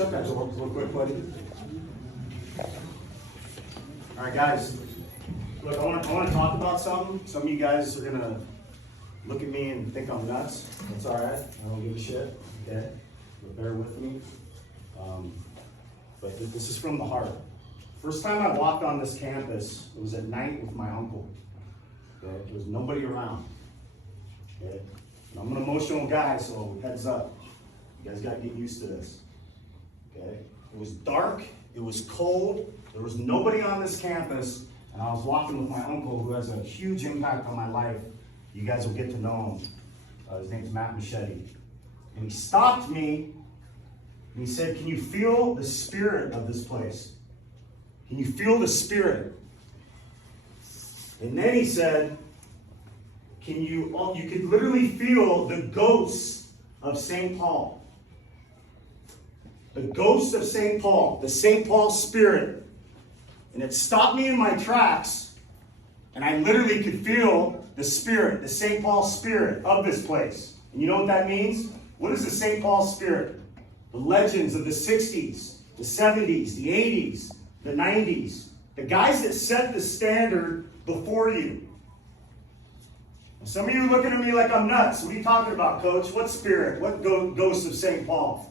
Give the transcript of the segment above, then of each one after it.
Real quick, buddy. All right, guys. Look, I want to talk about something. Some of you guys are gonna look at me and think I'm nuts. That's all right. I don't give a shit. Okay, but bear with me. But this is from the heart. First time I walked on this campus, it was at night with my uncle. Okay, there was nobody around. Okay, and I'm an emotional guy, so heads up. You guys got to get used to this. Okay, it was dark. It was cold. There was nobody on this campus, and I was walking with my uncle, who has a huge impact on my life. You guys will get to know him. His name's Matt Machete. And he stopped me, and he said, "Can you feel the spirit of this place? Can you feel the spirit?" And then he said, you could literally feel the ghosts of St. Paul. The ghost of St. Paul, the St. Paul spirit. And it stopped me in my tracks, and I literally could feel the spirit, the St. Paul spirit of this place. And you know what that means? What is the St. Paul spirit? The legends of the 60s, the 70s, the 80s, the 90s. The guys that set the standard before you. And some of you are looking at me like I'm nuts. What are you talking about, coach? What spirit? What ghost of St. Paul?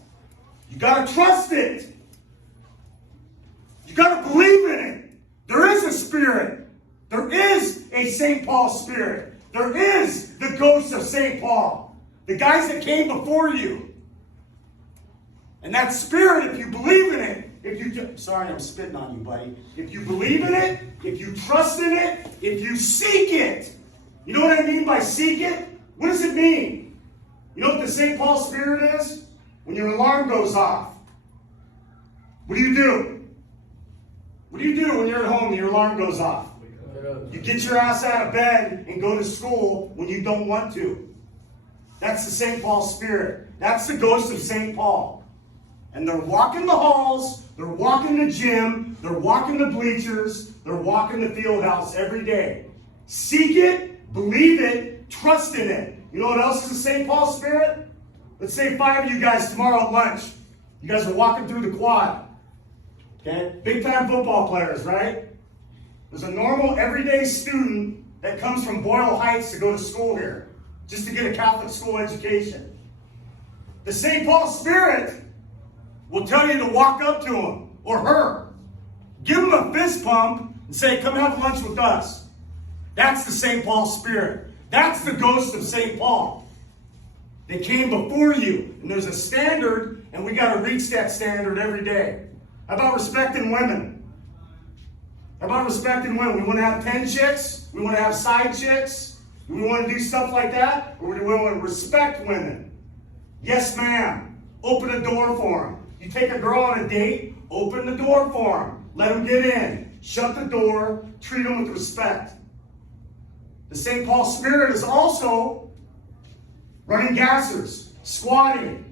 You got to trust it. You got to believe in it. There is a spirit. There is a St. Paul spirit. There is the ghost of St. Paul. The guys that came before you. And that spirit, if you believe in it, sorry, I'm spitting on you, buddy. If you believe in it, if you trust in it, if you seek it. You know what I mean by seek it? What does it mean? You know what the St. Paul spirit is? When your alarm goes off, what do you do? What do you do when you're at home and your alarm goes off? You get your ass out of bed and go to school when you don't want to. That's the St. Paul spirit. That's the ghost of St. Paul. And they're walking the halls, they're walking the gym, they're walking the bleachers, they're walking the field house every day. Seek it, believe it, trust in it. You know what else is the St. Paul spirit? Let's say 5 of you guys tomorrow at lunch. You guys are walking through the quad. Okay? Big time football players, right? There's a normal, everyday student that comes from Boyle Heights to go to school here, just to get a Catholic school education. The St. Paul spirit will tell you to walk up to him or her. Give him a fist pump and say, "Come have lunch with us." That's the St. Paul spirit. That's the ghost of St. Paul. They came before you, and there's a standard, and we got to reach that standard every day. How about respecting women? How about respecting women? We want to have 10 chicks? We want to have side chicks? Do we want to do stuff like that? Or do we want to respect women? Yes, ma'am. Open a door for them. You take a girl on a date, open the door for them. Let them get in. Shut the door. Treat them with respect. The St. Paul spirit is also running gassers, squatting,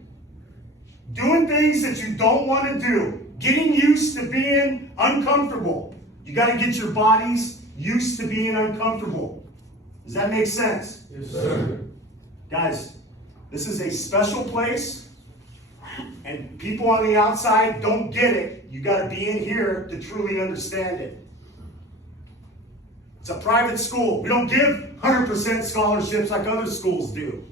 doing things that you don't want to do, getting used to being uncomfortable. You got to get your bodies used to being uncomfortable. Does that make sense? Yes, sir. Guys, this is a special place, and people on the outside don't get it. You got to be in here to truly understand it. It's a private school. We don't give 100% scholarships like other schools do.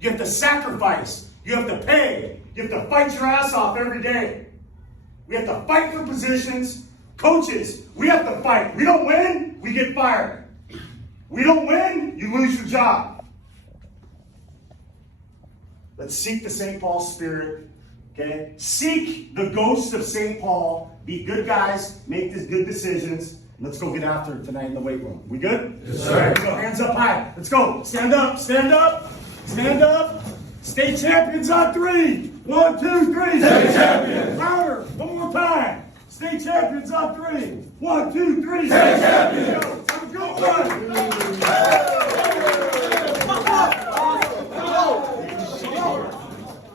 You have to sacrifice. You have to pay. You have to fight your ass off every day. We have to fight for positions. Coaches, we have to fight. We don't win, we get fired. We don't win, you lose your job. Let's seek the St. Paul spirit. Okay? Seek the ghost of St. Paul. Be good guys. Make these good decisions. Let's go get after it tonight in the weight room. We good? Yes, sir. Let's go. Hands up high. Let's go. Stand up. Stand up. Stand up. State champions on 3. 1, 2, 3. State champions. Louder. One more time. State champions on 3. 1, 2, 3. State champions. Have a good one.